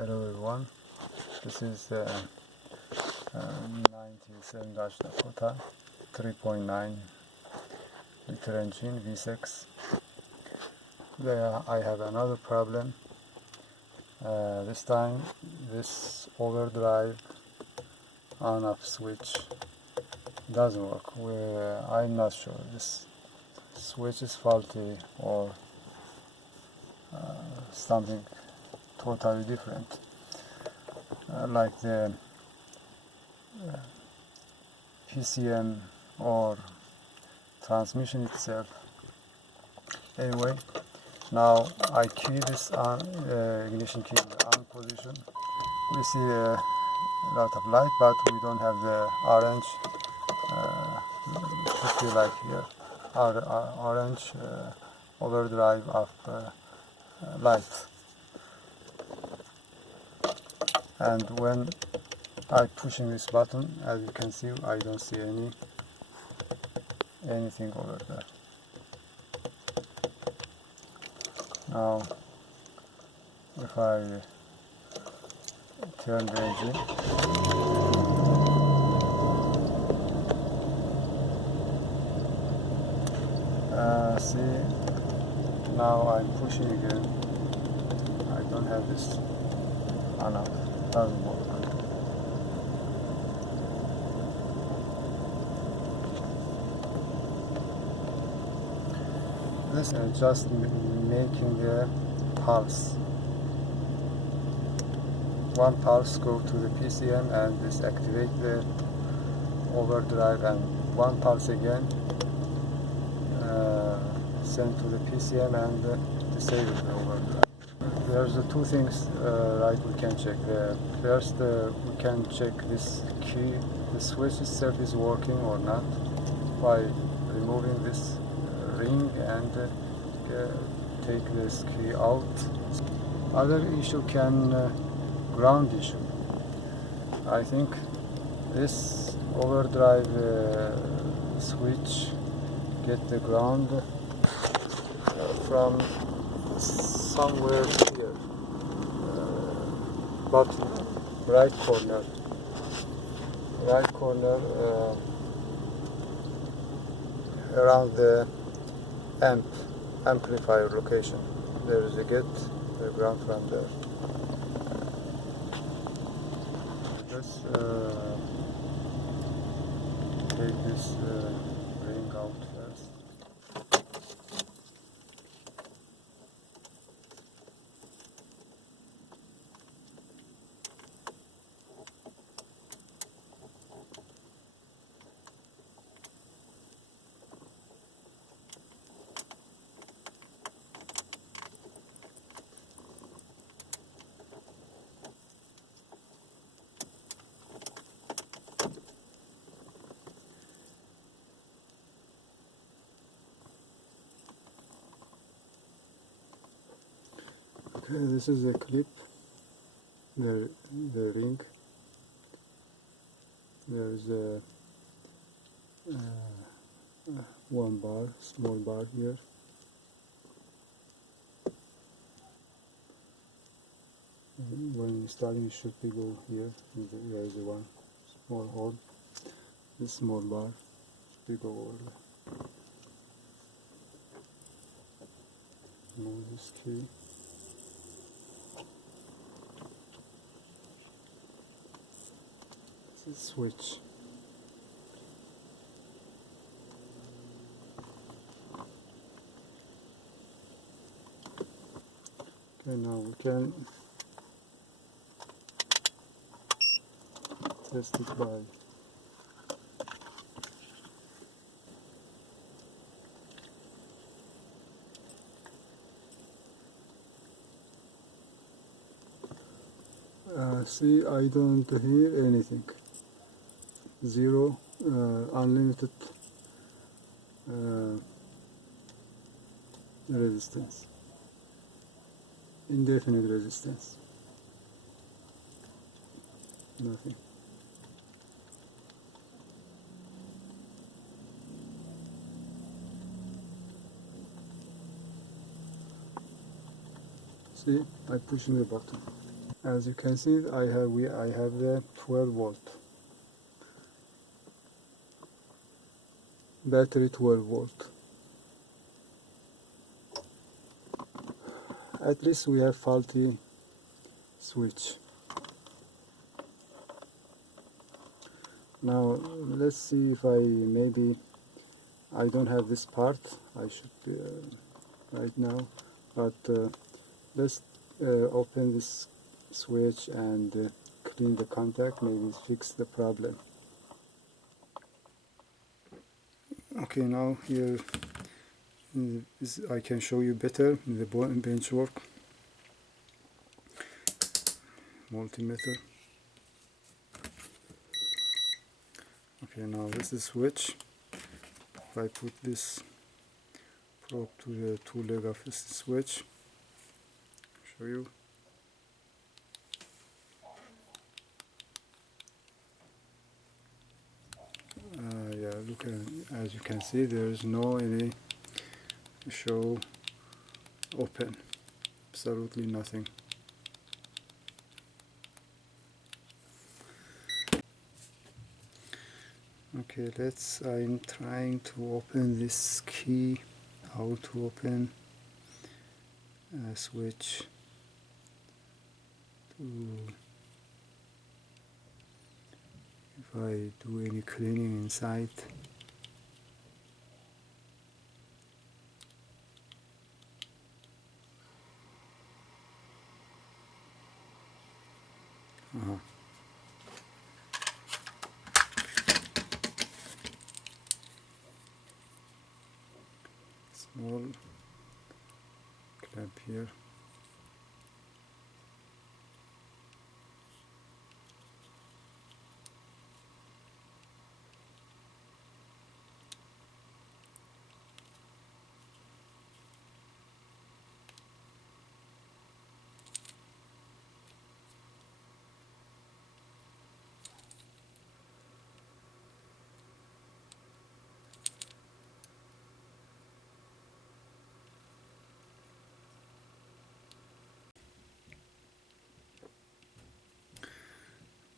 Hello everyone, this is 97 Dodge Dakota 3.9 liter engine V6. There I have another problem. This time this overdrive on-off switch doesn't work. I'm not sure this switch is faulty or something totally different, like the PCM or transmission itself. Anyway, now I key this on ignition key in the on position. We see a lot of light, but we don't have the orange. Should be like here, orange overdrive of light. And when I pushing this button, as you can see, I don't see anything over there. Now, if I turn the engine, see, now I'm pushing again. I don't have this on off. Doesn't work. This is just making a pulse. One pulse go to the PCM and this activate the overdrive, and one pulse again sent to the PCM and disable the overdrive. There's the two things we can check. First, we can check this key, the switch itself is working or not, by removing this ring and take this key out. Other issue ground issue. I think this overdrive switch get the ground from somewhere here, bottom right corner, around the amplifier location. There is a get the ground from there. Just take this ring out first. Okay, this is a clip, the ring. There's a one bar, small bar here. And when installing, it should be go here. There is one small hole. This small bar should be go over there. Move this key. Switch. Okay, now we can test it by see, I don't hear anything. Zero, unlimited resistance, indefinite resistance, nothing. See, I'm pushing the button. As you can see, I have the 12-volt battery, 12-volt. At least we have faulty switch. Now let's see if maybe I don't have this part. I should be right now, but let's open this switch and clean the contact, maybe fix the problem. Okay, now here I can show you better the bench work multimeter. Okay, now this is switch. If I put this probe to the two leg of this switch, show you. Yeah, look at, as you can see, there is no any show open, absolutely nothing. Okay, I'm trying to open this key, how to open a switch if I do any cleaning inside. Small clamp here.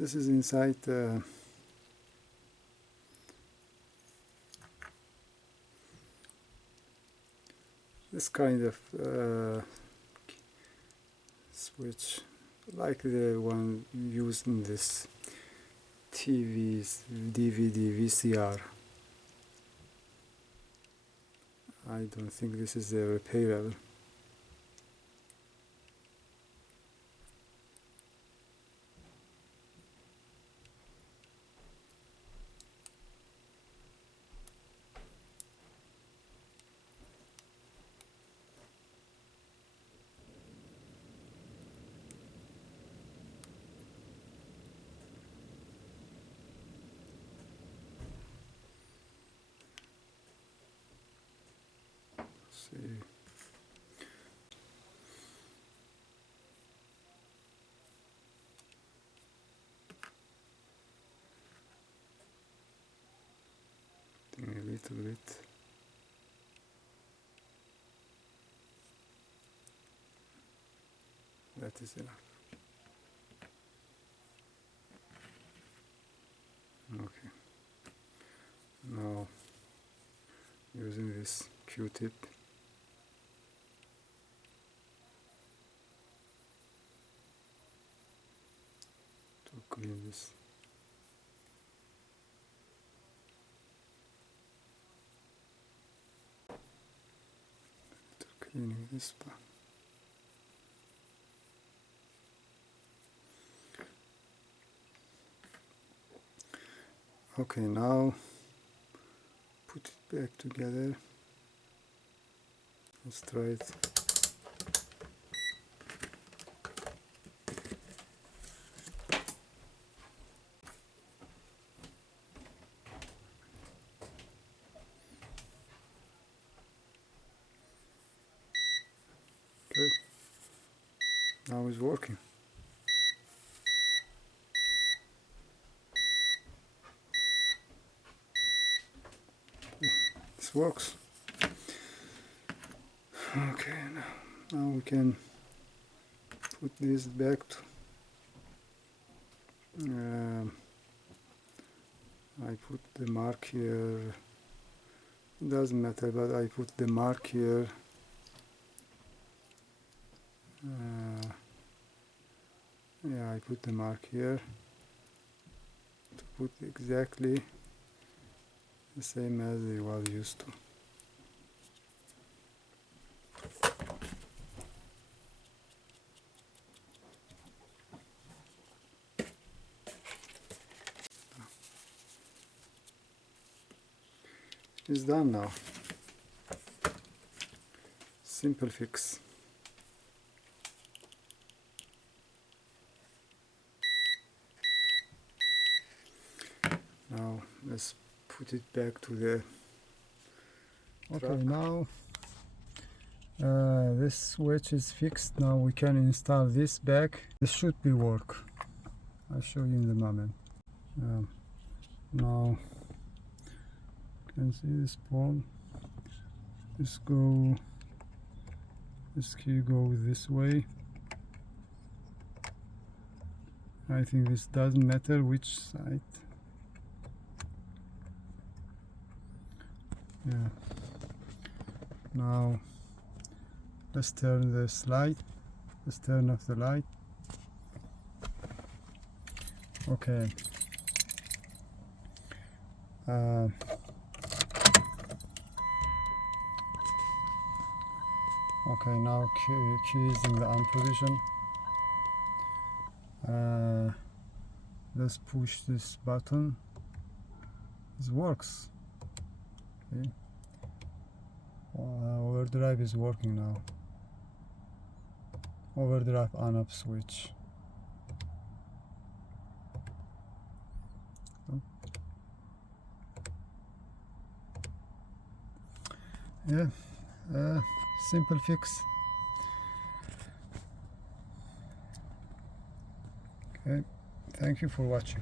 This is inside this kind of switch, like the one used in this TVs, DVD, VCR. I don't think this is repairable. See. A little bit. That is enough. Okay. Now using this Q-tip to clean this. Cleaning this part. Okay, now put it back together. Let's try it. Okay, now it's working. This works. Okay, now we can put this back I put the mark here. It doesn't matter, but I put the mark here. Yeah, I put the mark here to put exactly the same as it was used to. It's done now. Simple fix. Now let's put it back to the truck. Now this switch is fixed. Now we can install this back. This should be work. I'll show you in the moment. Now you can see this pole. This key goes this way. I think this doesn't matter which side. Yeah. Now let's turn this light. Let's turn off the light. Okay. Okay, now key is in the on position. Let's push this button. This works. Okay. Overdrive is working now. Overdrive on-off switch. Yeah, simple fix. Okay, thank you for watching.